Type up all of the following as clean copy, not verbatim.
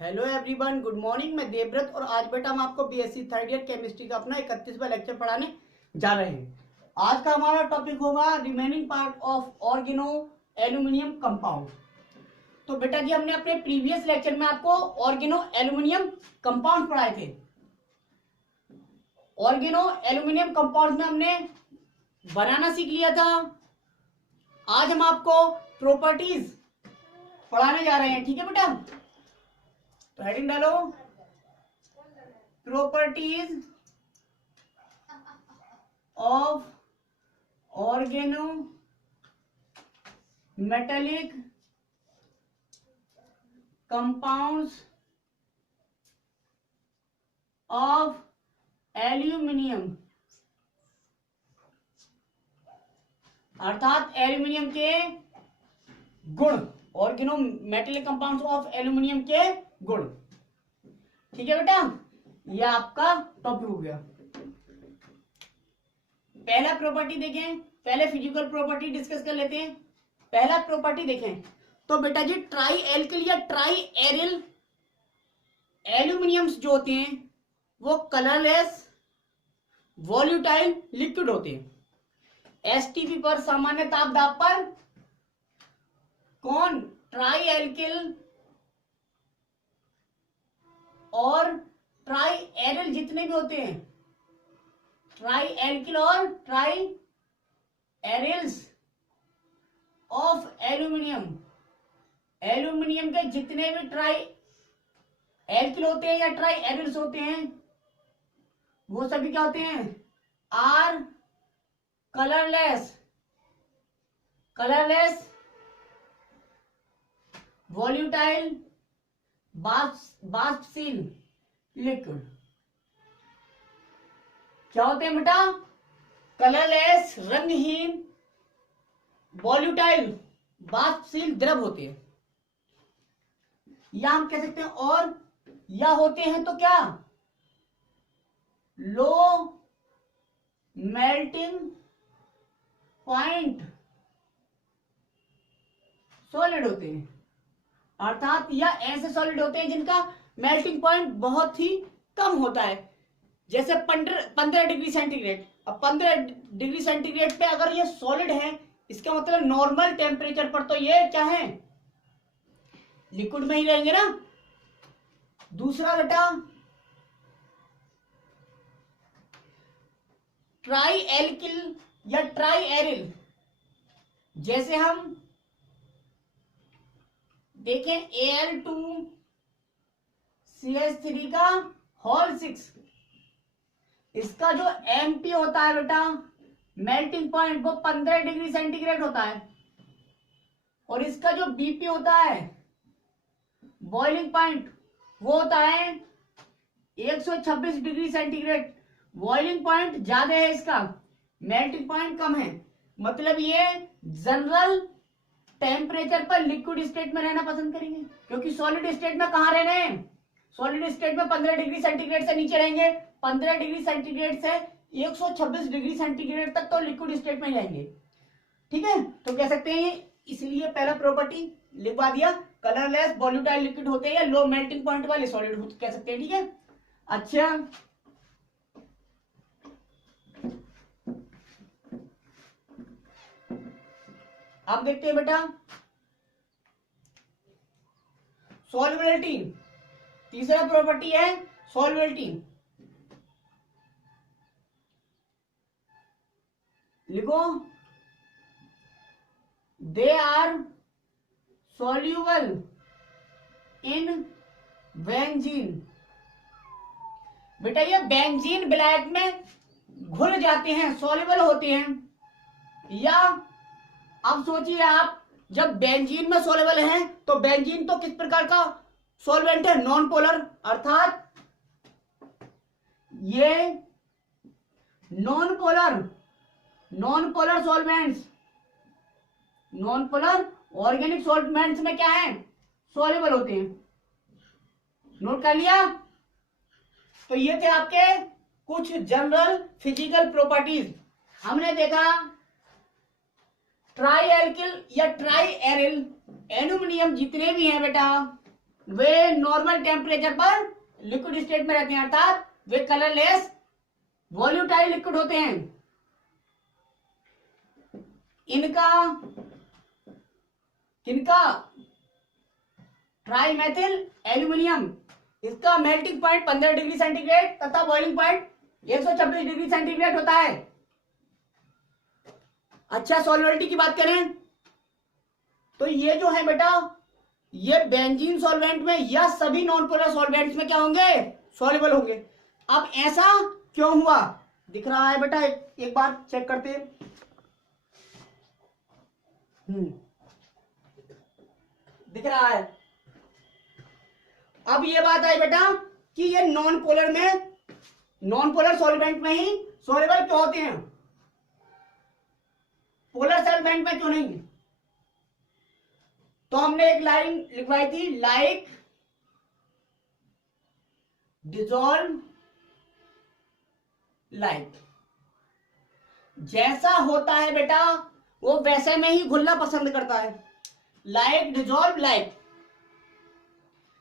Hello everyone, good morning. मैं देवव्रत और आज बेटा हम आपको बीएससी थर्ड ईयर केमिस्ट्री का अपना 31वां लेक्चर पढ़ाने जा रहे हैं। आज का हमारा टॉपिक होगा remaining part of organo aluminium compound. तो बेटा जी हमने अपने प्रीवियस लेक्चर में आपको ऑर्गेनो एल्यूमिनियम कंपाउंड पढ़ाए थे। ऑर्गेनो एल्यूमिनियम कंपाउंड में हमने बनाना सीख लिया था। आज हम आपको प्रॉपर्टीज पढ़ाने जा रहे हैं, ठीक है बेटा। तो हेडिंग डालो, properties of organo metallic compounds of aluminium, अर्थात एल्यूमिनियम के गुण, organo metallic compounds of aluminium के गुण। ठीक है बेटा, यह आपका टॉपिक हो गया। पहला प्रॉपर्टी देखें, पहले फिजिकल प्रॉपर्टी डिस्कस कर लेते हैं। पहला प्रॉपर्टी देखें तो बेटा जी ट्राई एल्किल या ट्राई एरिल एल्यूमिनियम्स जो होते हैं वो कलरलेस वॉल्यूटाइल लिक्विड होते हैं। एसटीपी पर सामान्य ताप दाब पर कौन ट्राई एल्किल और ट्राई एरिल जितने भी होते हैं, ट्राई एल्किल और try arils of aluminium, aluminium के जितने भी ट्राई एल्किल होते हैं या ट्राई एरिल्स होते हैं वो सभी क्या होते हैं, आर कलरलेस, कलरलेस वॉल्यूटाइल बाष्पशील लिक्विड। क्या होते हैं बेटा, कलरलेस रंगहीन वॉल्यूटाइल बाष्पशील द्रव होते हैं, या हम कह सकते हैं और या होते हैं तो क्या, लो मेल्टिंग पॉइंट सॉलिड होते हैं, अर्थात या ऐसे सॉलिड होते हैं जिनका मेल्टिंग पॉइंट बहुत ही कम होता है। जैसे 15 डिग्री सेंटीग्रेड। अब 15 डिग्री सेंटीग्रेड पे अगर ये सॉलिड है, इसका मतलब नॉर्मल टेम्परेचर पर तो ये क्या है, लिक्विड में ही रहेंगे ना। दूसरा बेटा ट्राई एल्किल या ट्राई एरिल, जैसे हम देखें Al2CH3 का होल 6, इसका जो एमपी होता है बेटा मेल्टिंग पॉइंट वो 15 डिग्री सेंटीग्रेड होता है, और इसका जो बीपी होता है बॉइलिंग पॉइंट वो होता है 126 डिग्री सेंटीग्रेड। बॉइलिंग पॉइंट ज्यादा है, इसका मेल्टिंग पॉइंट कम है। मतलब ये जनरल टेम्परेचर पर लिक्विड स्टेट में रहना पसंद करेंगे, क्योंकि सॉलिड स्टेट में कहां रहना है, सॉलिड स्टेट में 15 डिग्री सेंटीग्रेड से नीचे रहेंगे। 15 डिग्री सेंटीग्रेड से 126 डिग्री सेंटीग्रेड तक तो लिक्विड स्टेट में ही रहेंगे। ठीक है, तो कह सकते हैं इसलिए पहला प्रॉपर्टी लिखवा दिया, कलरलेस वॉल्यूटाइल लिक्विड होते हैं या लो मेल्टिंग पॉइंट वाले सॉलिड कह सकते हैं। ठीक है, अच्छा अब देखते हैं बेटा सॉल्युबिलिटी। तीसरा प्रॉपर्टी है सॉल्युबिलिटी। लिखो, they are soluble in benzene. बेटा ये बेंजीन विलायक में घुल जाते हैं, सॉल्यूबल होते हैं। या अब सोचिए आप, जब बेंजीन में सॉल्युबल हैं तो बेंजीन तो किस प्रकार का सॉल्वेंट है, नॉन पोलर, अर्थात ये non polar solvents, non polar organic solvents में क्या है, सॉल्युबल होते हैं। नोट कर लिया। तो ये थे आपके कुछ जनरल फिजिकल प्रॉपर्टीज। हमने देखा ट्राई एल्किल या ट्राई एरिल एल्यूमिनियम जितने भी हैं बेटा वे नॉर्मल टेम्परेचर पर लिक्विड स्टेट में रहते हैं, अर्थात वे कलरलेस वॉल्यूटाइल लिक्विड होते हैं। इनका किनका ट्राइमेथिल एल्यूमिनियम, इसका मेल्टिंग पॉइंट 15 डिग्री सेंटीग्रेड तथा बॉइलिंग पॉइंट 126 डिग्री सेंटीग्रेड होता है। अच्छा, सॉल्युबिलिटी की बात करें तो ये जो है बेटा, ये बेंजीन सॉल्वेंट में या सभी नॉन पोलर सॉल्वेंट्स में क्या होंगे, सॉल्युबल होंगे। अब ऐसा क्यों हुआ, दिख रहा है बेटा, एक बार चेक करते हैं। दिख रहा है। अब ये बात आई बेटा कि ये नॉन पोलर सॉल्वेंट में ही सॉल्युबल क्यों होते हैं, पोलर सॉल्वेंट में क्यों नहीं। तो हमने एक लाइन लिखवाई थी, लाइक डिजॉल्व लाइक। जैसा होता है बेटा वो वैसे में ही घुलना पसंद करता है, लाइक डिजॉल्व लाइक।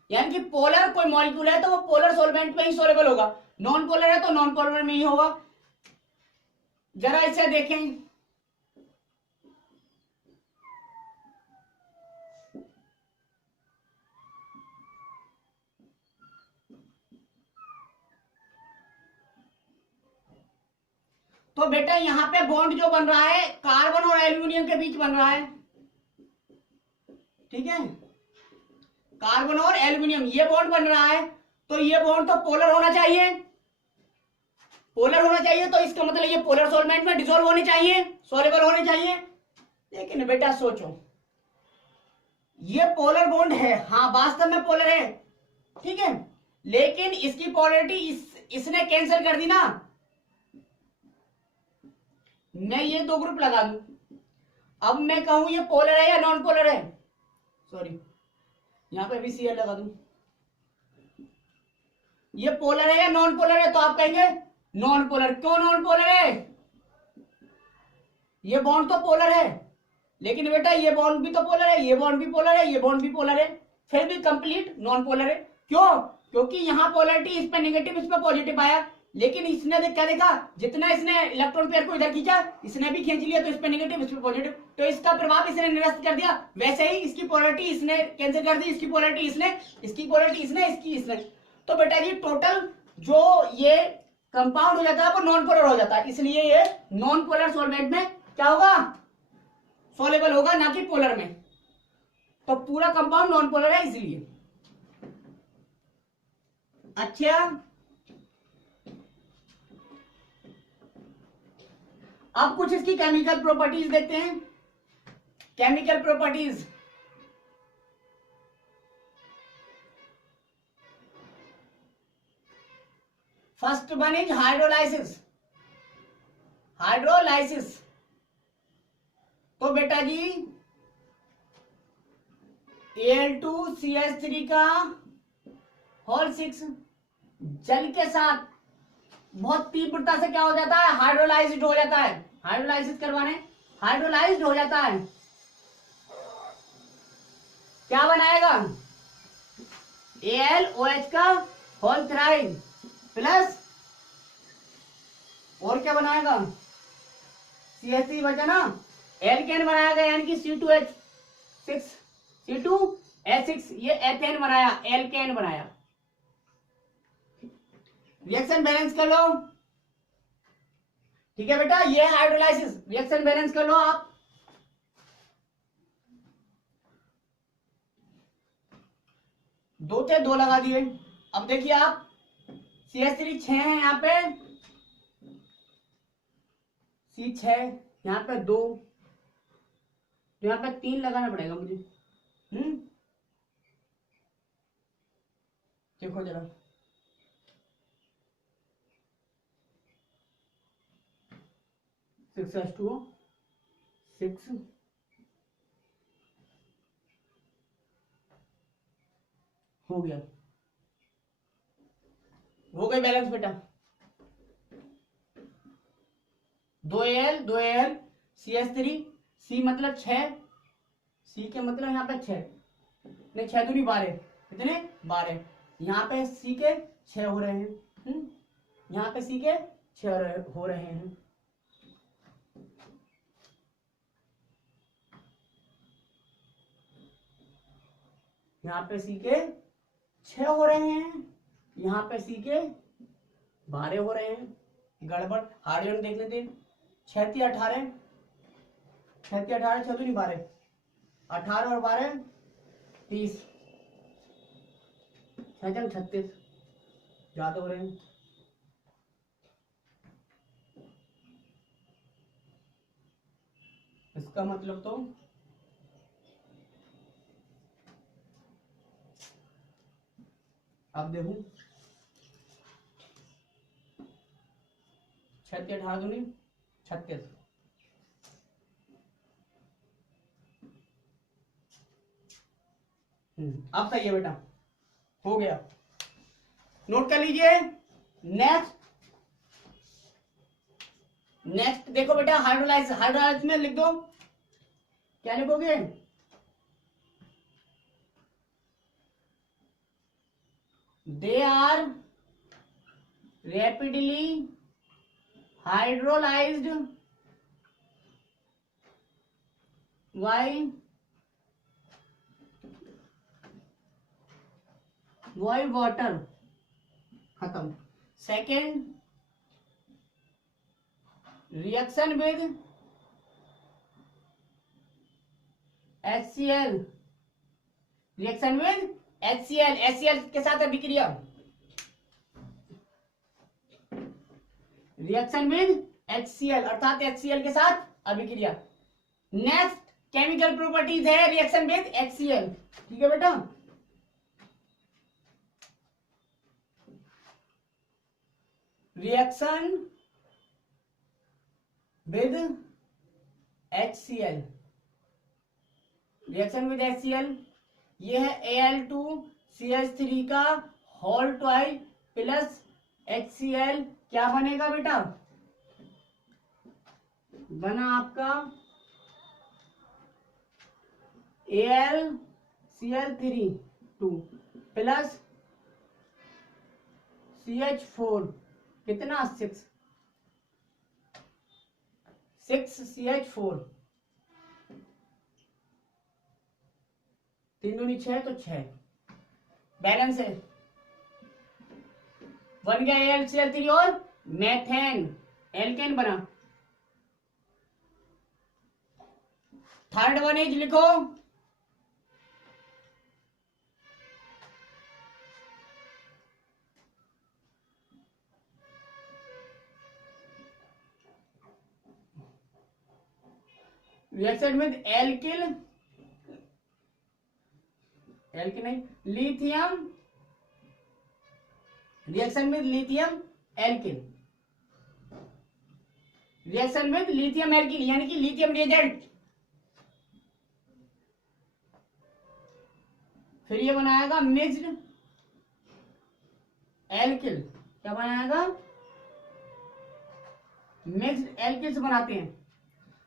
यानी कि पोलर कोई मॉलिक्यूल है तो वो पोलर सॉल्वेंट में ही सॉल्युबल होगा, नॉन पोलर है तो नॉन पोलर में ही होगा। जरा इसे देखें, तो बेटा यहां पे बॉन्ड जो बन रहा है कार्बन और एल्यूमिनियम के बीच बन रहा है, ठीक है, कार्बन और एल्यूमिनियम ये बॉन्ड बन रहा है। तो ये बॉन्ड तो पोलर होना चाहिए, पोलर होना चाहिए, तो इसका मतलब ये पोलर सॉल्वेंट में डिसॉल्व होने चाहिए, सॉल्युबल होने चाहिए। लेकिन बेटा सोचो, ये पोलर बॉन्ड है, हाँ वास्तव में पोलर है, ठीक है, लेकिन इसकी पोलरिटी इसने कैंसिल कर दी ना। मैं ये दो ग्रुप लगा दूं, अब मैं कहूं ये पोलर है या नॉन पोलर है, सॉरी यहां पे भी Cl लगा दूं, ये पोलर है या नॉन पोलर है, तो आप कहेंगे नॉन पोलर। क्यों नॉन पोलर है, ये बॉन्ड तो पोलर है, लेकिन बेटा ये बॉन्ड भी तो पोलर है, ये बॉन्ड भी पोलर है, ये बॉन्ड भी पोलर है, फिर भी कंप्लीट नॉन पोलर है। क्यों, क्योंकि यहां पोलरिटी इस पे नेगेटिव इस पे पॉजिटिव आया, लेकिन इसने क्या देखा, जितना इसने इलेक्ट्रॉन पेयर को इधर खींचा इसने भी खींच लिया, तो इस पे नेगेटिव इस पे पॉजिटिव, तो इसका प्रभाव इसने निरस्त कर दिया। वैसे ही इसकी पोलरिटी इसने कैंसिल कर दी, इसकी पोलरिटी इसने, इसकी पोलरिटी इसने, इसकी इसने। तो बेटा जी टोटल जो ये कंपाउंड हो जाता है वो नॉन पोलर हो जाता है, इसलिए ये नॉन पोलर सॉल्वेंट में क्या होगा, सॉल्युबल होगा, ना कि पोलर में। तो पूरा कंपाउंड नॉन पोलर है इसलिए। अच्छा, अब कुछ इसकी केमिकल प्रॉपर्टीज देखते हैं। Chemical properties, first one is hydrolysis. Hydrolysis तो बेटा जी Al2CH3 का होल 6 जल के साथ बहुत तीव्रता से क्या हो जाता है, हाइड्रोलाइज्ड हो जाता है। हाइड्रोलाइसिस करवाने हाइड्रोलाइज्ड हो जाता है, क्या बनाएगा, AlOH का होल 3 प्लस और क्या बनाएगा, CH3 बचा ना, एल्केन बनाएगा, यानी कि C2H6 C2H6 ये एथेन बनाया, एल्केन बनाया। रिएक्शन बैलेंस कर लो, ठीक है बेटा, ये हाइड्रोलाइसिस, रिएक्शन बैलेंस कर लो आप। दो थे, दो लगा दिए। अब देखिए आप, CH3 6 है यहाँ पे, C6 यहाँ पे 2, तो यहाँ पे 3 लगाना पड़ेगा मुझे। देखो जरा, सिक्स हो गया, हो गई बैलेंस बेटा। 2Al CH3 C मतलब 6, C के मतलब यहाँ पे 6 नहीं, 6 दूनी 12, कितने 12। यहाँ पे सी के 6 हो रहे हैं, यहाँ पे सी के 6 हो रहे हैं। यहाँ पे सी के 6 हो रहे हैं, यहाँ पे सी के 12 हो रहे हैं। गड़बड़, हार्ड यूनिट देख लेते। 6 × 18, 6 × 18, 6 दूनी 12, 18 और 12 30, 6 × 36 ज्यादा हो रहे हैं। इसका मतलब तो अब देखूं, 6 × 18 दूनी 36, अब सही है बेटा, हो गया। नोट कर लीजिए। नेक्स्ट देखो बेटा, हाइड्रोलाइज, हाइड्रोलाइज में लिख दो, क्या लिखोगे? They are rapidly hydrolysed by water. खत्म। Second, reaction with HCl, reaction with HCl, HCl के साथ अभिक्रिया, रिएक्शन विद HCl अर्थात HCl के साथ अभिक्रिया। नेक्स्ट केमिकल प्रॉपर्टीज है रिएक्शन विद HCl, ठीक है बेटा। Reaction with HCl, reaction with HCl ये है Al2CH3 का होल 12 प्लस HCl, क्या बनेगा बेटा? बना आपका AlCl3 2 प्लस CH4, कितना 6 CH4, 3 दूनी 6 तो 6, बैलेंस है, बन गया AlCl3 और मेथेन, एल्केन बना। थर्ड वन इज लिखो, रिएक्शन विद एल्किल, एल्किल नहीं, lithium, reaction with lithium alkyl, reaction with lithium alkyl यानी कि लिथियम रिएजेंट। फिर ये बनाएगा मिक्स्ड एल्किल, क्या बनाएगा? मिक्स्ड एल्किल्स बनाते हैं,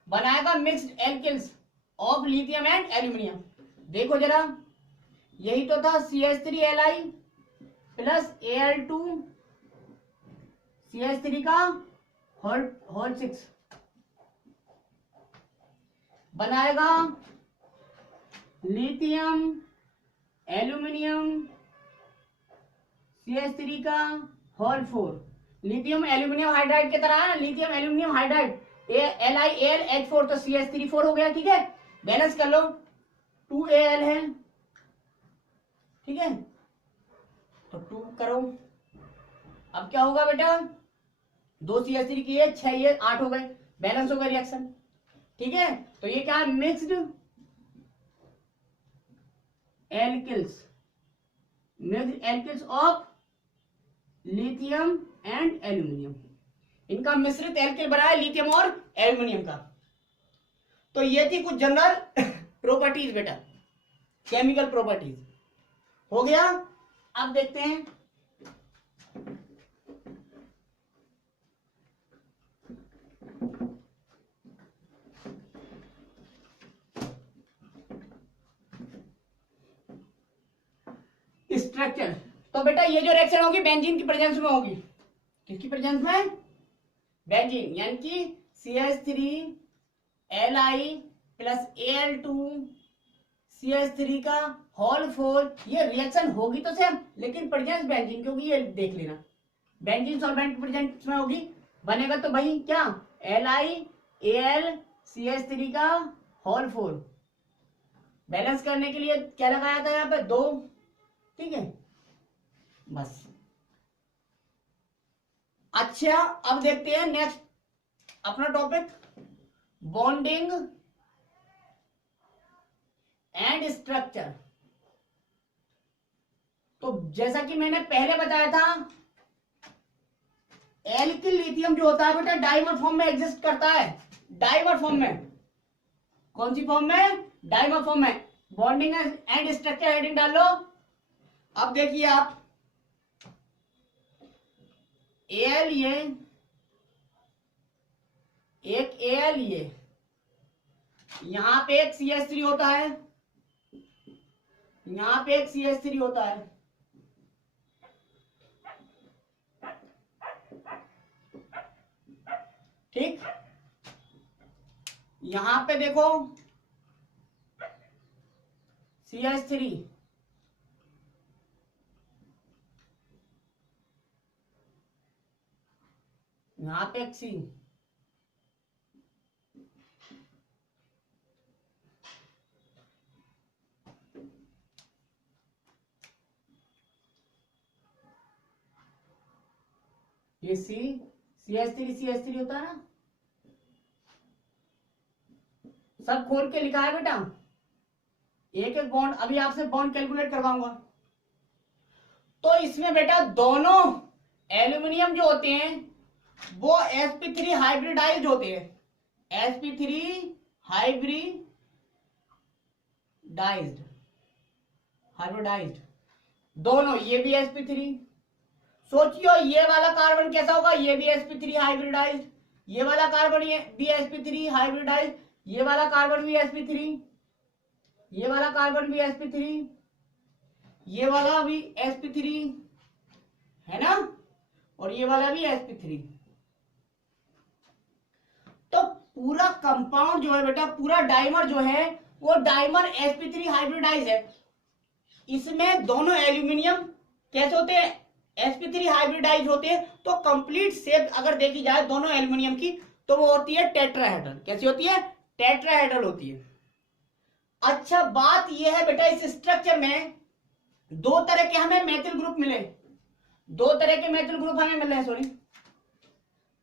बनाएगा mixed alkyls of lithium and aluminium. देखो जरा, यही तो था CH3Li प्लस Al2CH3 का होल 6, बनाएगा लिथियम एल्यूमिनियम CH3 का होल 4, लिथियम एल्यूमिनियम हाइड्राइड की तरह है ना, लिथियम एल्यूमिनियम हाइड्राइड LiAlH4 तो CH3 4 हो गया, ठीक है। बैलेंस कर लो, 2Al है, ठीक है, तो 2 करो। अब क्या होगा बेटा? 2 CH3 की 6, ये 8 हो गए, बैलेंस हो गया रिएक्शन, ठीक है। तो ये क्या है? Mixed alkyls, mixed alkyls of lithium and aluminium, इनका मिश्रित एल्किल बना है लिथियम और एल्यूमिनियम का। तो ये थी कुछ जनरल प्रॉपर्टीज बेटा, केमिकल प्रॉपर्टीज, हो गया। अब देखते हैं स्ट्रक्चर। तो बेटा ये जो रिएक्शन होगी बेंजीन की प्रेजेंस में होगी। किसकी प्रेजेंस में? बेंजीन, यानी कि CH3Li प्लस Al2 CH3 का होल 4। ये रिएक्शन होगी तो सेम, लेकिन प्रेजेंस बेंजीन की होगी, ये देख लेना। बेंजीन सॉल्वेंट की प्रेजेंस में होगी, बनेगा तो भाई क्या LiAl CH3 का होल 4। बैलेंस करने के लिए क्या लगाया था यहाँ पे? 2। ठीक है, बस। अच्छा, अब देखते हैं नेक्स्ट अपना टॉपिक, बॉन्डिंग एंड स्ट्रक्चर। तो जैसा कि मैंने पहले बताया था, एल्किल लिथियम जो होता है बेटा डाइमर फॉर्म में एग्जिस्ट करता है। डाइमर फॉर्म में, कौन सी फॉर्म में? डाइमर फॉर्म में। बॉन्डिंग एंड स्ट्रक्चर हेडिंग डाल लो। अब देखिए आप, Al ये, एक Al ये, यहां पे एक CH3 होता है, यहां पे एक CH3 होता है। ठीक, यहां पे देखो CH3, यहां पे एक C, ये CH3 होता है ना। सब खोल के लिखा है बेटा, एक एक बॉन्ड। अभी आपसे बॉन्ड कैलकुलेट करवाऊंगा। तो इसमें बेटा दोनों एल्यूमिनियम जो होते हैं वो sp3 हाइब्रिडाइज्ड होते हैं। sp3 हाइब्रिडाइज्ड दोनों। ये भी sp3, सोचियो ये वाला कार्बन कैसा होगा? ये भी sp3 हाइब्रिडाइज्ड, ये वाला कार्बन भी sp3 हाइब्रिडाइज्ड, ये वाला कार्बन भी sp3, ये वाला कार्बन भी sp3, ये वाला भी sp3 है ना, और ये वाला भी sp3। तो पूरा कंपाउंड जो है बेटा, पूरा डाइमर जो है वो डाइमर sp3 हाइब्रिडाइज है। इसमें दोनों एल्यूमिनियम कैसे होते हैं? sp3 हाइब्रिडाइज होते हैं। तो कंप्लीट शेप अगर देखी जाए दोनों एल्यूमिनियम की, तो वो होती है टेट्राहेड्रल। कैसी होती है? टेट्राहेड्रल होती है। अच्छा, बात यह है बेटा, इस स्ट्रक्चर में दो तरह के हमें मेथिल ग्रुप मिले। दो तरह के मेथिल ग्रुप हमें मिले हैं, सॉरी,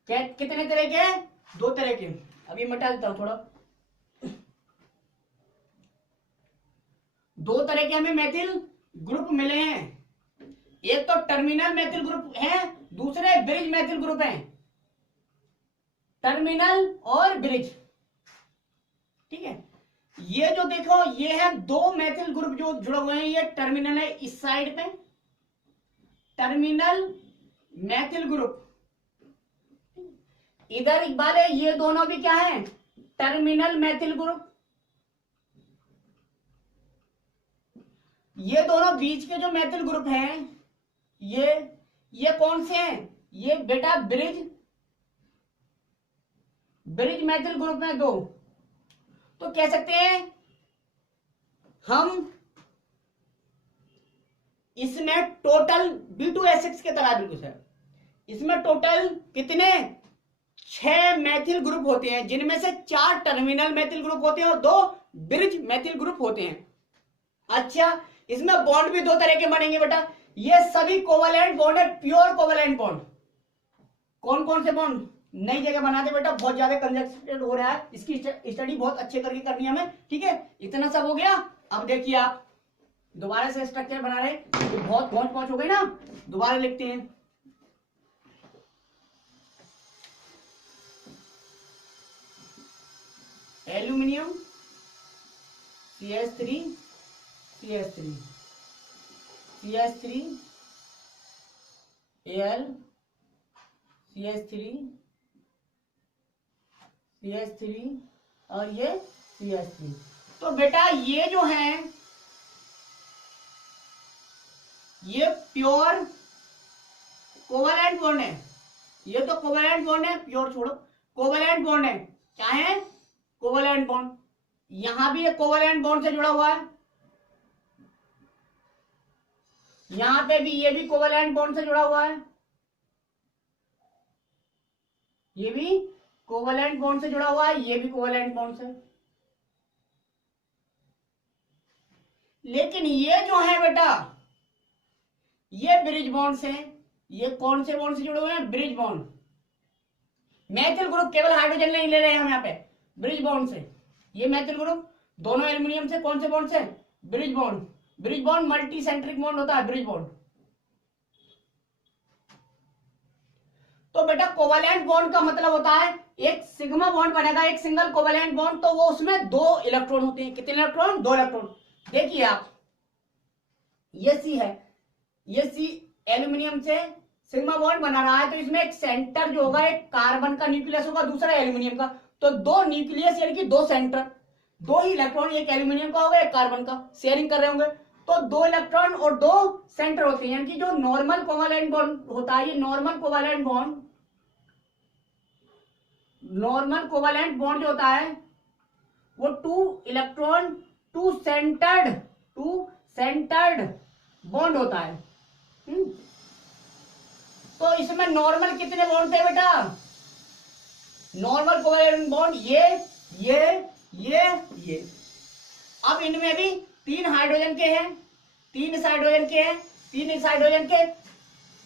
कितने तरह के? 2 तरह के। अभी मिटा देता हूं थोड़ा। 2 तरह के हमें मेथिल ग्रुप मिले हैं। एक तो टर्मिनल मेथिल ग्रुप है, दूसरे ब्रिज मेथिल ग्रुप है। टर्मिनल और ब्रिज, ठीक है। ये जो देखो, ये है 2 मेथिल ग्रुप जो जुड़े हुए हैं। ये टर्मिनल है इस साइड पे, टर्मिनल मेथिल ग्रुप। इधर इकबाल है, ये दोनों भी क्या है? Terminal methyl group. ये दोनों बीच के जो मेथिल ग्रुप हैं, ये कौन से हैं? ये बेटा ब्रिज मेथिल ग्रुप में 2। तो कह सकते हैं हम इसमें टोटल B2H6 के तरह बिल्कुल है। इसमें टोटल कितने? 6 मेथिल ग्रुप होते हैं, जिनमें से 4 टर्मिनल मेथिल ग्रुप होते हैं और 2 ब्रिज मेथिल ग्रुप होते हैं। अच्छा, इसमें बॉन्ड भी 2 तरह के बनेंगे बेटा। ये सभी कोवैलेंट बॉन्ड है, प्योर कोवैलेंट बॉन्ड। कौन कौन से बॉन्ड? नई जगह बनाते बेटा, बहुत ज्यादा कंजस्टेड हो रहा है, इसकी स्टडी बहुत अच्छे करके करनी है हमें, ठीक है। इतना सब हो गया। अब देखिए आप दोबारा से स्ट्रक्चर बना रहे, तो बहुत पहुंच हो गई ना, दोबारा लिखते हैं। Aluminium CH3 CH3 CH3 Al CH3 CH3 और ये CH3। तो बेटा ये जो है ये प्योर कोवैलेंट बॉन्ड है, ये तो कोवैलेंट बॉन्ड है, प्योर छोड़ो, कोवैलेंट बॉन्ड है। क्या है? Covalent bond. यहां भी एक कोवैलेंट बॉन्ड से जुड़ा हुआ है, यहां पे भी ये भी कोवैलेंट बॉन्ड से जुड़ा हुआ है, ये भी कोवैलेंट बॉन्ड से जुड़ा हुआ है, ये भी कोवैलेंट बॉन्ड से। लेकिन ये जो है बेटा, ये ब्रिज बॉन्ड से, ये कौन से बॉन्ड से जुड़े हुए हैं? Bridge bond. मैथिल ग्रुप, केवल हाइड्रोजन नहीं ले रहे हैं हम यहाँ पे, ब्रिज बॉन्ड से। ये मैथिल ग्रुप दोनों एल्यूमिनियम से, कौन से बॉन्ड से? Bridge bond. Bridge bond multi centric bond होता है, ब्रिज बॉन्ड। तो बेटा कोवैलेंट बॉन्ड का मतलब होता है एक सिग्मा बॉन्ड बनेगा, एक सिंगल कोवैलेंट बॉन्ड, तो वो उसमें 2 इलेक्ट्रॉन होते हैं। कितने इलेक्ट्रॉन? 2 इलेक्ट्रॉन। देखिए आप, ये सी है, ये सी एल्यूमिनियम से सिग्मा बॉन्ड बना रहा है, तो इसमें एक सेंटर जो होगा, एक कार्बन का न्यूक्लियस होगा, दूसरा एल्यूमिनियम का। तो 2 न्यूक्लियस यानी कि 2 सेंटर, 2 ही इलेक्ट्रॉन, एक एल्यूमिनियम का होगा, एक कार्बन का, शेयरिंग कर रहे होंगे। तो 2 इलेक्ट्रॉन और 2 सेंटर होते हैं, यानी कि जो नॉर्मल कोवैलेंट बॉन्ड होता है, ये normal covalent bond, normal covalent bond जो होता है वो 2 इलेक्ट्रॉन, 2 सेंटर्ड, 2 सेंटर्ड बॉन्ड होता है। तो इसमें नॉर्मल कितने बॉन्ड थे बेटा? नॉर्मल कोवैलेंट बॉन्ड ये। अब इनमें भी 3 हाइड्रोजन के हैं, 3 इस हाइड्रोजन के हैं, 3 इस हाइड्रोजन के।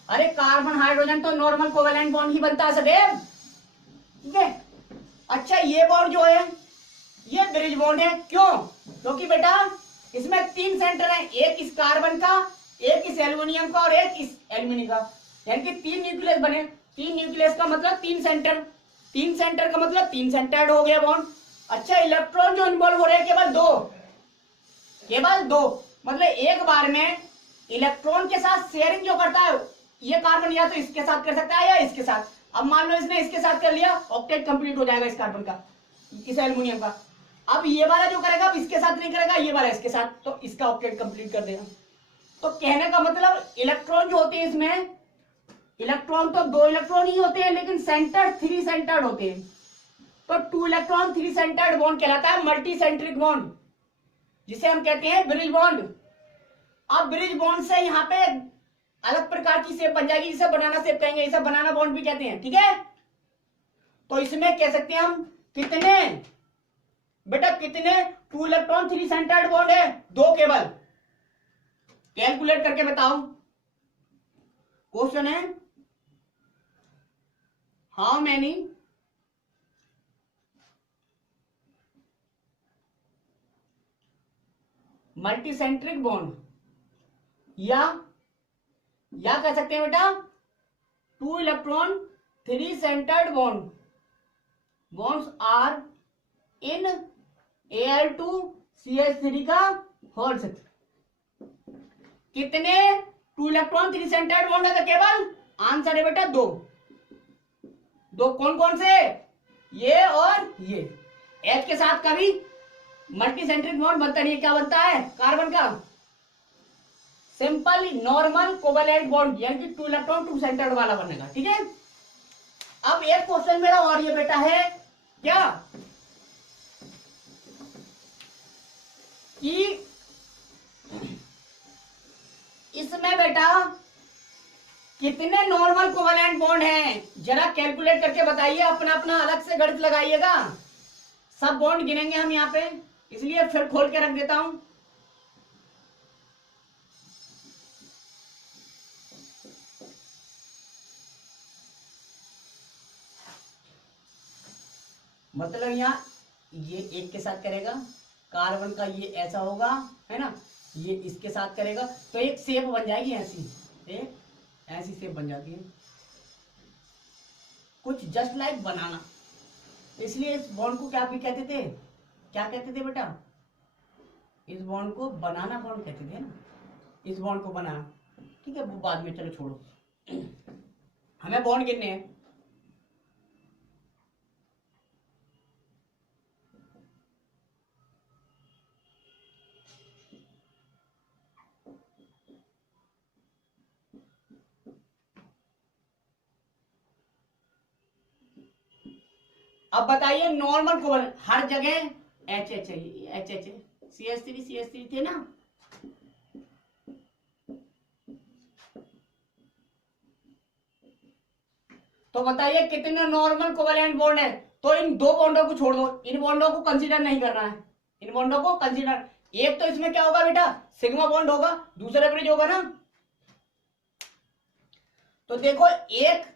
अरे कार्बन हाइड्रोजन तो नॉर्मल कोवैलेंट बॉन्ड ही बनता है सदैव, ठीक है। अच्छा ये बॉन्ड जो है ये ब्रिज बॉन्ड है, क्यों? क्योंकि बेटा इसमें 3 सेंटर है, एक इस कार्बन का, एक इस एल्यूमिनियम का और एक इस एल्यूमिनियम का, यानी कि 3 न्यूक्लियस बने। 3 न्यूक्लियस का मतलब 3 सेंटर, 3 सेंटर का मतलब 3 सेंटर्ड हो गया बॉन्ड। अच्छा इलेक्ट्रॉन जो इन्वॉल्व हो रहे हैं केवल 2, केवल 2, मतलब एक बार में इलेक्ट्रॉन के साथ शेयरिंग जो करता है, ये कार्बन या तो इसके साथ कर सकता है या इसके साथ। अब मान लो इसने इसके साथ कर लिया, ऑक्टेट कंप्लीट हो जाएगा इस कार्बन का, इस एल्यूमिनियम का। अब ये वाला जो करेगा अब इसके साथ नहीं करेगा, ये वाला इसके साथ, तो इसका ऑक्टेट कंप्लीट कर देगा। तो कहने का मतलब इलेक्ट्रॉन जो होते हैं इसमें, इलेक्ट्रॉन तो 2 इलेक्ट्रॉन ही होते हैं, लेकिन सेंटर 3 सेंटर्ड होते हैं। तो 2 इलेक्ट्रॉन 3 सेंटर्ड बॉन्ड कहलाता है मल्टी सेंट्रिक बॉन्ड, जिसे हम कहते हैं ब्रिज बॉन्ड। अब ब्रिज बॉन्ड से यहाँ पे अलग प्रकार की शेप बन जाएगी, इसे बनाना शेप कहेंगे, इसे बनाना बॉन्ड भी कहते हैं, ठीक है। तो इसमें कह सकते हैं हम कितने बेटा, कितने? 2 इलेक्ट्रॉन 3 सेंटर्ड बॉन्ड है, 2 केवल। कैलकुलेट करके बताओ, क्वेश्चन है हाउ मैनी मल्टीसेंट्रिक बॉन्ड, या कह सकते हैं बेटा 2 electron 3 centred bond, bonds are in Al2CH3 का होल सेक्शन। कितने 2 इलेक्ट्रॉन 3 सेंटर्ड बॉन्ड है? तो केवल आंसर है बेटा 2। कौन कौन से? ये और ये। H के साथ कभी मल्टीसेंट्रिक बॉन्ड बनता नहीं है, क्या बनता है? कार्बन का सिंपल नॉर्मल कोवैलेंट बॉन्ड, यानी कि 2 इलेक्ट्रॉन 2 सेंटर्ड वाला बनेगा, ठीक है। अब एक क्वेश्चन मेरा और ये बेटा है क्या कि इसमें बेटा कितने नॉर्मल कोवैलेंट बॉन्ड हैं, जरा कैलकुलेट करके बताइए, अपना अपना अलग से गणित लगाइएगा। सब बॉन्ड गिनेंगे हम यहाँ पे, इसलिए फिर खोल के रख देता हूं। मतलब यहाँ ये एक के साथ करेगा, कार्बन का ये ऐसा होगा, है ना, ये इसके साथ करेगा, तो एक शेप बन जाएगी ऐसी, एक ऐसी शेप बन जाती है, कुछ जस्ट लाइक बनाना। इसलिए इस बॉन्ड को क्या भी कहते थे, क्या कहते थे बेटा? इस बॉन्ड को बनाना बॉन्ड कहते थे ना, इस बॉन्ड को बनाना, ठीक है। वो बाद में, चलो छोड़ो, हमें बॉन्ड गिनने हैं। अब बताइए नॉर्मल कोवलेंट हर जगह एच एच है, एच एच है, CH3 थे ना। तो बताइए कितने नॉर्मल कोवलेंट बॉन्ड है। तो इन दो बॉन्डों को छोड़ दो, इन बॉन्डों को कंसीडर नहीं करना है, इन बॉन्डों को कंसीडर। एक तो इसमें क्या होगा बेटा, सिग्मा बॉन्ड होगा, दूसरा ब्रिज होगा ना। तो देखो एक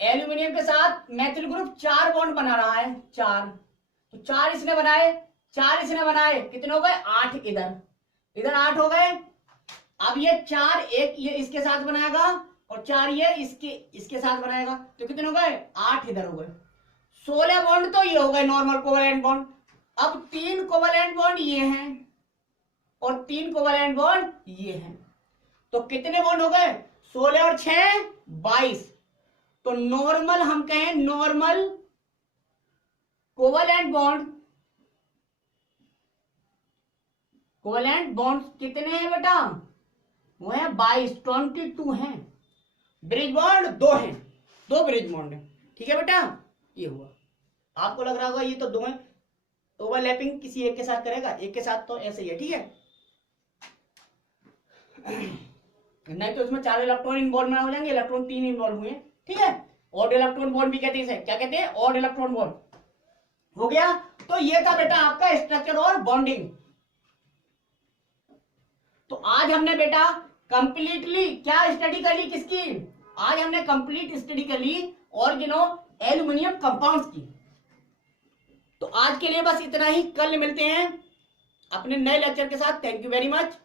एल्यूमिनियम के साथ मैथिल ग्रुप 4 बॉन्ड बना रहा है, 4। तो 4 इसने बनाए, 4 इसने बनाए, कितने हो गए 8, इधर इधर 8 हो गए। अब ये 4 एक ये इसके साथ बनाएगा और 4 ये इसके साथ बनाएगा, तो कितने हो गए 8 इधर हो गए। 16 बॉन्ड तो ये हो गए नॉर्मल कोवलेंट बॉन्ड। अब 3 कोवलेंट बॉन्ड ये हैं और 3 कोवलेंट बॉन्ड ये हैं, तो कितने बॉन्ड हो गए 16 और 6 22। तो नॉर्मल हम कहें नॉर्मल कोवलेंट बॉन्ड कितने हैं बेटा, वो है 22, 22 हैं। ब्रिज बॉन्ड 2 हैं, 2 ब्रिज बॉन्ड है, ठीक है बेटा। ये हुआ, आपको लग रहा होगा ये तो 2 हैं, ओवरलैपिंग किसी एक के साथ करेगा, एक के साथ तो ऐसे ही है, ठीक है। नहीं तो इसमें 4 इलेक्ट्रॉन इन्वॉल्व हो जाएंगे, इलेक्ट्रॉन 3 इन्वॉल्व हुए, ठीक है। ऑड इलेक्ट्रॉन बॉन्ड भी कहते हैं इसे, क्या कहते हैं, ऑड इलेक्ट्रॉन बॉन्ड। हो गया, तो ये था बेटा आपका स्ट्रक्चर और बॉन्डिंग। तो आज हमने बेटा कंप्लीटली क्या स्टडी कर ली, किसकी, आज हमने कंप्लीट स्टडी कर ली ऑर्गेनो एल्यूमिनियम कंपाउंड्स की। तो आज के लिए बस इतना ही, कल मिलते हैं अपने नए लेक्चर के साथ। Thank you very much.